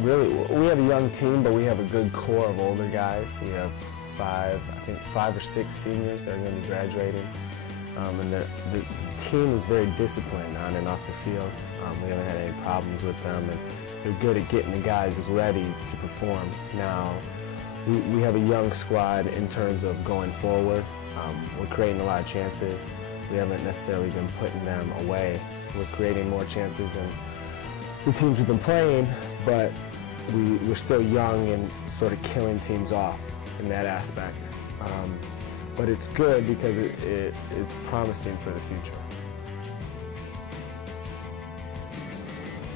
Really, we have a young team, but we have a good core of older guys. We have I think five or six seniors that are going to be graduating. And the team is very disciplined on and off the field. We haven't had any problems with them, and they're good at getting the guys ready to perform. Now, we have a young squad in terms of going forward. We're creating a lot of chances. We haven't necessarily been putting them away. We're creating more chances than the teams we've been playing, but we're still young and sort of killing teams off in that aspect. But it's good because it's promising for the future.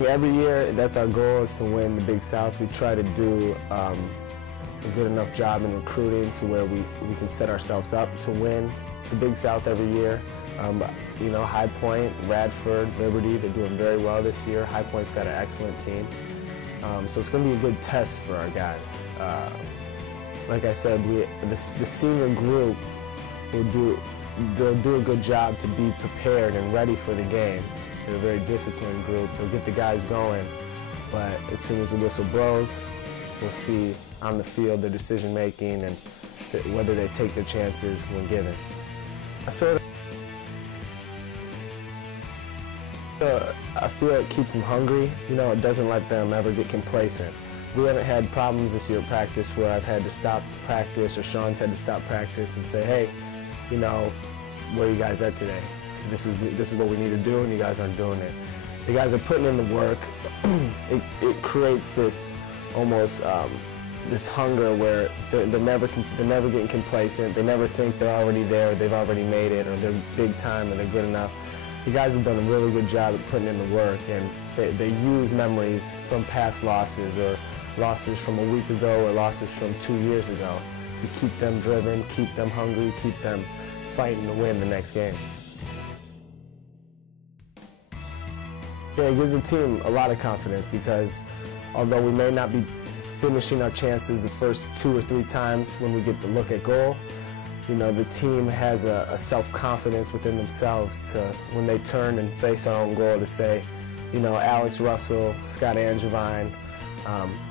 Every year, that's our goal, is to win the Big South. We try to do a good enough job in recruiting to where we can set ourselves up to win the Big South every year. You know, High Point, Radford, Liberty, they're doing very well this year. High Point's got an excellent team. So it's going to be a good test for our guys. Like I said, the senior group they'll do a good job to be prepared and ready for the game. They're a very disciplined group. They'll get the guys going, but as soon as the whistle blows, we'll see on the field their decision making and whether they take their chances when given. I feel it keeps them hungry. You know, it doesn't let them ever get complacent. We haven't had problems this year at practice where I've had to stop practice or Sean's had to stop practice and say, hey, you know, where are you guys at today? This is what we need to do, and you guys aren't doing it. The guys are putting in the work. It creates this almost this hunger where they're never getting complacent. They never think they're already there, or they've already made it, or they're big time and they're good enough. The guys have done a really good job at putting in the work, and they use memories from past losses or losses from a week ago or losses from 2 years ago to keep them driven, keep them hungry, keep them fighting to win the next game. Yeah, it gives the team a lot of confidence because although we may not be finishing our chances the first 2 or 3 times when we get the look at goal, you know, the team has a self-confidence within themselves to, when they turn and face our own goal, to say, you know, Alex Russell, Scott Angevine,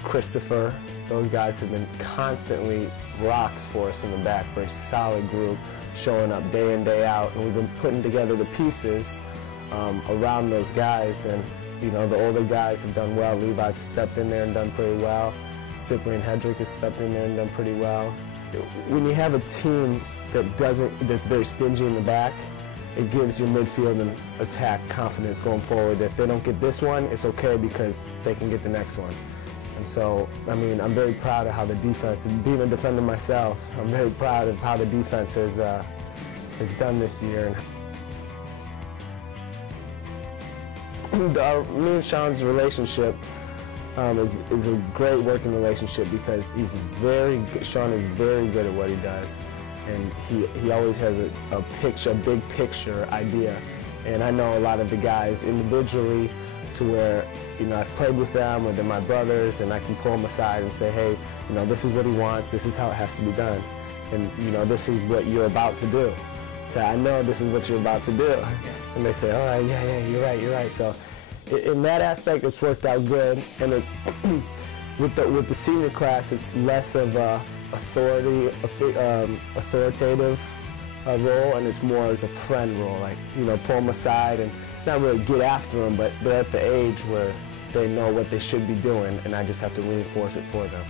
Christopher, those guys have been constantly rocks for us in the back, very solid group, showing up day in, day out, and we've been putting together the pieces around those guys, and you know, the older guys have done well. Levi's stepped in there and done pretty well. Cyprian Hedrick has stepped in there and done pretty well. When you have a team that's very stingy in the back, it gives your midfield and attack confidence going forward. If they don't get this one, it's okay because they can get the next one. And so, I mean, I'm very proud of how the defense, and being a defender myself, I'm very proud of how the defense has done this year. Me and Sean's relationship is a great working relationship because Sean is very good at what he does, and he always has a big picture idea. And I know a lot of the guys individually to where, you know, I've played with them or they're my brothers, and I can pull them aside and say, hey, you know, this is what he wants, this is how it has to be done, and you know, this is what you're about to do. I know this is what you're about to do. And they say, all right, yeah, you're right. So in that aspect, it's worked out good. And it's with the senior class, it's less of a authoritative role, and it's more as a friend role. Like, you know, pull them aside and not really get after them, but they're at the age where they know what they should be doing, and I just have to reinforce it for them.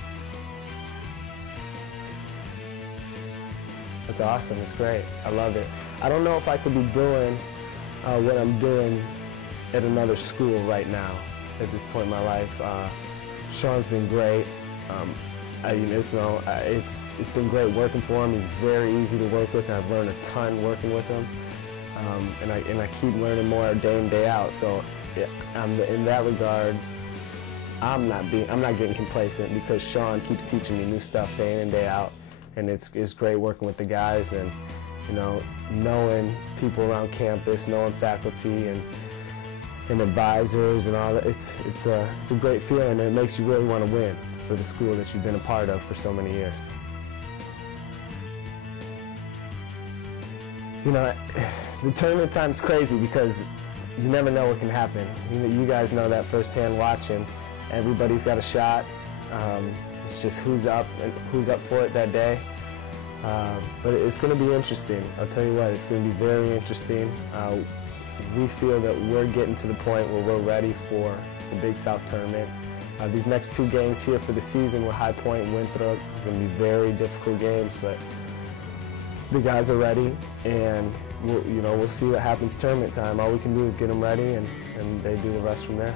It's awesome, it's great, I love it. I don't know if I could be doing what I'm doing at another school right now at this point in my life. Sean's been great. It's been great working for him. He's very easy to work with, and I've learned a ton working with him. And I keep learning more day in, day out. So in that regards, I'm not getting complacent because Sean keeps teaching me new stuff day in and day out. And it's great working with the guys, and you know, knowing people around campus, knowing faculty and advisors and all that. It's a great feeling, and it makes you really want to win for the school that you've been a part of for so many years. You know, the tournament time's crazy because you never know what can happen. You guys know that firsthand watching. Everybody's got a shot. It's just who's up for it that day. But it's going to be interesting. I'll tell you what, it's going to be very interesting. We feel that we're getting to the point where we're ready for the Big South tournament. These next 2 games here for the season with High Point and Winthrop are going to be very difficult games, but the guys are ready, and we'll see what happens tournament time. All we can do is get them ready, and they do the rest from there.